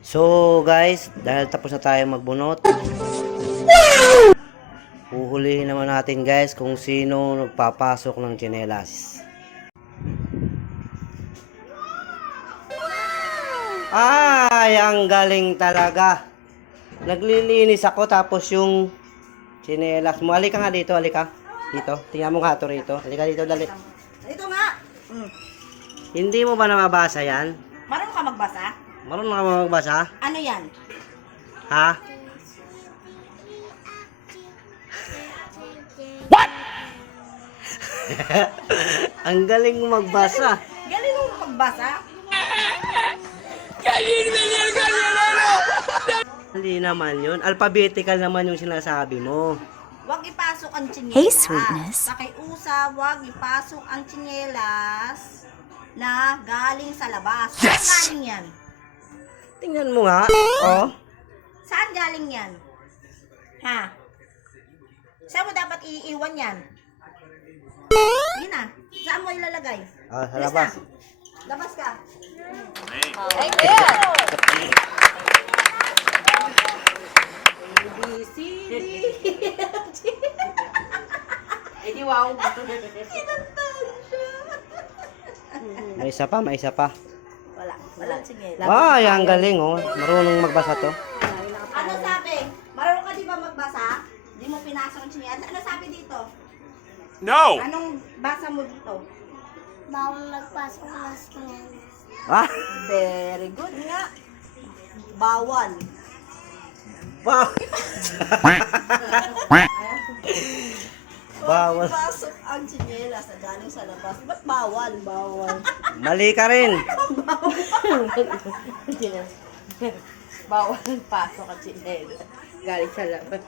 So guys, dahil tapos na tayo magbunot, uhulihin naman natin guys kung sino nagpapasok ng tsinelas. Ay, ang galing talaga. Naglilinis ako tapos yung tsinelas mo. Halika nga dito, halika. Dito, tingnan mo nga ito rito. Halika dito, dali. Ito nga. Hindi mo ba nababasa yan? Marunong ka magbasa? Marunong ka ba magbasa? Ano yan? Ha? Ang galing mo magbasa. Galing mo magbasa? Hindi naman yun. Alphabetical naman yung sinasabi mo. Huwag ipasok ang tsinelas. Hey, sweetness. Pakiusap, huwag ipasok ang tsinelas na galing sa labas. Saan galing yan? Tingnan mo nga. Oh. Saan galing yan? Ha? Saan mo dapat iiwan yan? Yun na. Saan mo ilalagay? Ah, sa Bilis labas. na. Labas ka. Wow. May isa pa, may isa pa. Wala. Walang tsinelas. Ay, ang galing oh. Marunong magbasa to. Ano sabi? Marunong ka di ba magbasa? Di mo pinasok ang tsinelas. Ano sabi dito? No! Anong basa mo dito? Bawal magpasok ng tsinelas. Ah, Very good nga. Bawal. ba Bawal. Pasok ang tsinelas na galing sa labas. Ba't bawal? Bawal. Mali ka rin. Bawal pasok ang tsinelas. Galing sa labas.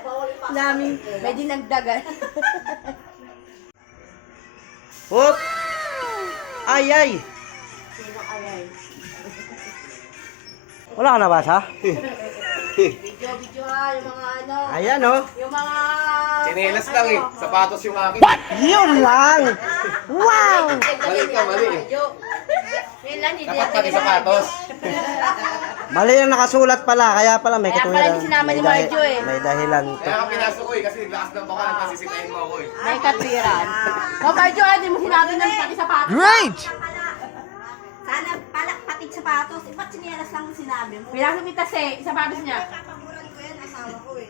Bawal pasok. Namin, may dinagdagan. Hop! Ay, ay! Sino ayay? Wala ka nabasa? Video ha, yung mga ano. Ayan oh. Yung mga... Chinelas lang eh. Sapatos yung akin. Yun lang! Wow! Mali ka, mali eh. Yun lang, hindi Dapat pati sapatos. Mali ang nakasulat pala, kaya pala may Kaya pala katuwiran. hindi sinama ni May dahi- Marjo eh. May dahilan to. Kaya ka pinasok ko eh. Kasi lakas ng baka nagpasisitahin mo ako eh. May katwiran. Mabarjo, hindi mo sinabi ng pati sapatos. Great! Sana pala patig sapatos. Ba't tsinelas lang ang sinabi mo? Pinasok kita sapatos niya. Papaguran ko yan, asawa ko eh.